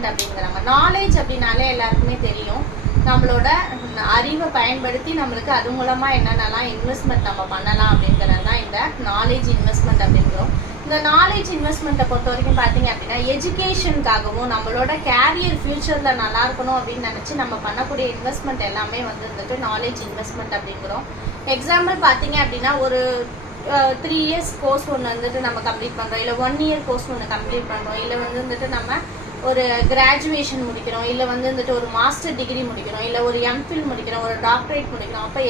Investment அப்படிங்கிறாங்க. Knowledge அப்படின்னாலே எல்லாருக்குமே தெரியும், நம்மளோட அறிவை பயன்படுத்தி நம்மளுக்கு அது மூலமாக என்னென்னலாம் இன்வெஸ்ட்மெண்ட் நம்ம பண்ணலாம் அப்படிங்கிறது தான் இந்த நாலேஜ் இன்வெஸ்ட்மெண்ட் அப்படிங்கிறோம். இந்த நாலேஜ் இன்வெஸ்ட்மெண்ட்டை பொறுத்த வரைக்கும் பார்த்தீங்க அப்படின்னா எஜுகேஷனுக்காகவும் நம்மளோட கேரியர் ஃபியூச்சரில் நல்லா இருக்கணும் அப்படின்னு நினச்சி நம்ம பண்ணக்கூடிய இன்வெஸ்ட்மெண்ட் எல்லாமே வந்துட்டு நாலேஜ் இன்வெஸ்ட்மெண்ட் அப்படிங்கிறோம். எக்ஸாம்பிள் பார்த்தீங்க அப்படின்னா ஒரு 3 இயர்ஸ் கோர்ஸ் ஒன்று வந்துட்டு நம்ம கம்ப்ளீட் பண்ணுறோம், இல்லை 1 இயர் கோர்ஸ் ஒன்று கம்ப்ளீட் பண்ணுறோம், இல்லை வந்துட்டு நம்ம ஒரு கிராஜுவேஷன் முடிக்கிறோம், இல்லை வந்துட்டு ஒரு மாஸ்டர் டிகிரி முடிக்கிறோம், இல்லை ஒரு எம்ஃபில் முடிக்கிறோம், ஒரு டாக்டரேட் முடிக்கிறோம். அப்போ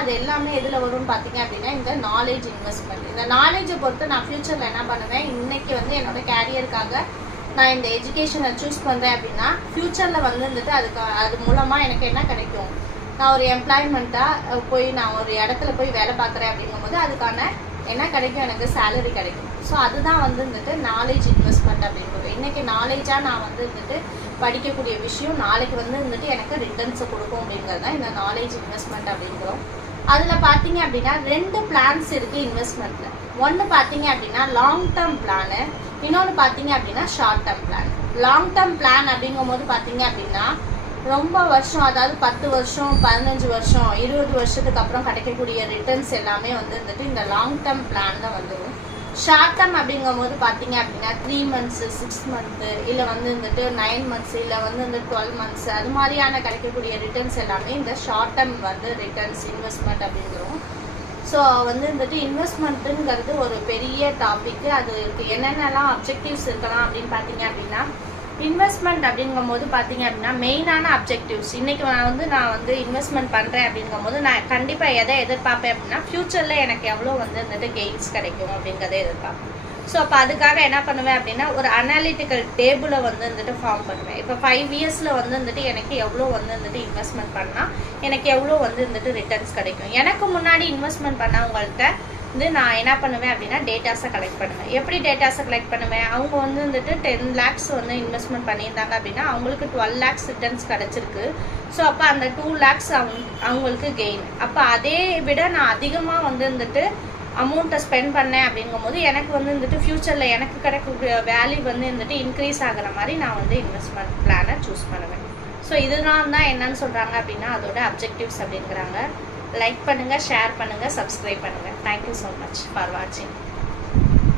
அது எல்லாமே எதில் வரும்னு பார்த்தீங்க அப்படின்னா இந்த நாலேஜ் இன்வெஸ்ட்மெண்ட். இந்த நாலேஜை பொறுத்து நான் ஃபியூச்சரில் என்ன பண்ணுவேன், இன்னைக்கு என்னோட கேரியருக்காக நான் இந்த எஜுகேஷனை சூஸ் பண்ணுறேன் அப்படின்னா ஃபியூச்சரில் வந்துட்டு அது மூலமாக எனக்கு என்ன கிடைக்கும், நான் ஒரு எம்ப்ளாய்மெண்ட்டாக போய் நான் ஒரு இடத்துல போய் வேலை பார்க்குறேன் அப்படிங்கும்போது அதுக்கான என்ன கிடைக்கும், எனக்கு சேலரி கிடைக்கும். ஸோ அதுதான் வந்துட்டு நாலேஜ் இன்வெஸ்ட்மெண்ட் அப்படின்றது. இன்றைக்கி நாலேஜாக நான் வந்துட்டு படிக்கக்கூடிய விஷயம் நாளைக்கு வந்துட்டு எனக்கு ரிட்டர்ன்ஸை கொடுக்கும் அப்படிங்கிறது தான் இந்த நாலேஜ் இன்வெஸ்ட்மெண்ட் அப்படிங்கிறோம். அதில் பார்த்தீங்க அப்படின்னா 2 பிளான்ஸ் இருக்குது இன்வெஸ்ட்மெண்ட்டில். ஒன்று பார்த்தீங்க அப்படின்னா லாங் டேர்ம் பிளானு, இன்னொன்று பார்த்தீங்க அப்படின்னா short term plan. Long term plan அப்படிங்கும்போது பார்த்தீங்க அப்படின்னா ரொம்ப வருஷம், அதாவது 10 வருஷம் 15 வருஷம் 20 வருஷத்துக்கு அப்புறம் கிடைக்கக்கூடிய ரிட்டர்ன்ஸ் எல்லாமே வந்துட்டு இந்த லாங் டேர்ம் பிளானில் வந்துடும். ஷார்ட் டேர்ம் அப்படிங்கும்போது பார்த்தீங்க அப்படின்னா 3 மந்த்ஸு 6 மந்த்து இல்லை வந்துட்டு 9 மந்த்ஸ் இல்லை வந்துட்டு 12 மந்த்ஸ் அது மாதிரியான கிடைக்கக்கூடிய ரிட்டர்ன்ஸ் எல்லாமே இந்த ஷார்ட் டேர்ம் ரிட்டர்ன்ஸ் இன்வெஸ்ட்மெண்ட் அப்படிங்கிறோம். ஸோ வந்துட்டு இன்வெஸ்ட்மெண்ட்டுங்கிறது ஒரு பெரிய டாபிக்கு. அதுக்கு என்னென்னலாம் அப்ஜெக்டிவ்ஸ் இருக்கலாம் அப்படின்னு பார்த்தீங்க அப்படின்னா இன்வெஸ்ட்மெண்ட் அப்படிங்கும்போது பார்த்தீங்க அப்படின்னா மெயினான அப்ஜெக்டிவ்ஸ் இன்றைக்கி நான் இன்வெஸ்ட்மெண்ட் பண்ணுறேன் அப்படிங்கும்போது நான் கண்டிப்பாக எதை எதிர்பார்ப்பேன் அப்படின்னா ஃப்யூச்சரில் எனக்கு எவ்வளோ வந்துட்டு கெயின்ஸ் கிடைக்கும் அப்படிங்கிறத எதிர்பார்ப்பேன். ஸோ அப்போ அதுக்காக என்ன பண்ணுவேன் அப்படின்னா ஒரு அனாலிட்டிக்கல் டேபிளை வந்துட்டு ஃபார்ம் பண்ணுவேன். இப்போ 5 இயர்ஸில் வந்துட்டு எனக்கு எவ்வளோ வந்துட்டு இன்வெஸ்ட்மெண்ட் பண்ணால் எனக்கு எவ்வளோ வந்துட்டு ரிட்டர்ன்ஸ் கிடைக்கும். எனக்கு முன்னாடி இன்வெஸ்ட்மெண்ட் பண்ணவங்கள்ட்ட நான் என்ன பண்ணுவேன் அப்படின்னா டேட்டாஸை கலெக்ட் பண்ணுவேன். எப்படி டேட்டாஸை கலெக்ட் பண்ணுவேன், அவங்க வந்துட்டு 10 lakhs இன்வெஸ்ட்மெண்ட் பண்ணியிருந்தாங்க அப்படின்னா அவங்களுக்கு 12 lakhs ரிட்டர்ன்ஸ் கிடச்சிருக்கு. ஸோ அப்போ அந்த 2 lakhs அவங்களுக்கு கெயின். அப்போ அதே விட நான் அதிகமாக வந்துட்டு அமௌண்ட்டை ஸ்பெண்ட் பண்ணேன் அப்படிங்கும்போது எனக்கு வந்துட்டு ஃப்யூச்சரில் எனக்கு கிடைக்கக்கூடிய வேல்யூ வந்துட்டு இன்க்ரீஸ் ஆகிற மாதிரி நான் இன்வெஸ்ட்மெண்ட் பிளானை சூஸ் பண்ணுவேன். ஸோ இதெல்லாம் தான் என்னன்னு சொல்கிறாங்க அப்படின்னா அதோட அப்ஜெக்டிவ்ஸ் அப்படிங்கிறாங்க. லைக் பண்ணுங்கள், ஷேர் பண்ணுங்கள், சப்ஸ்கிரைப் பண்ணுங்கள். தேங்க்யூ ஸோ மச் ஃபார் வாட்சிங்.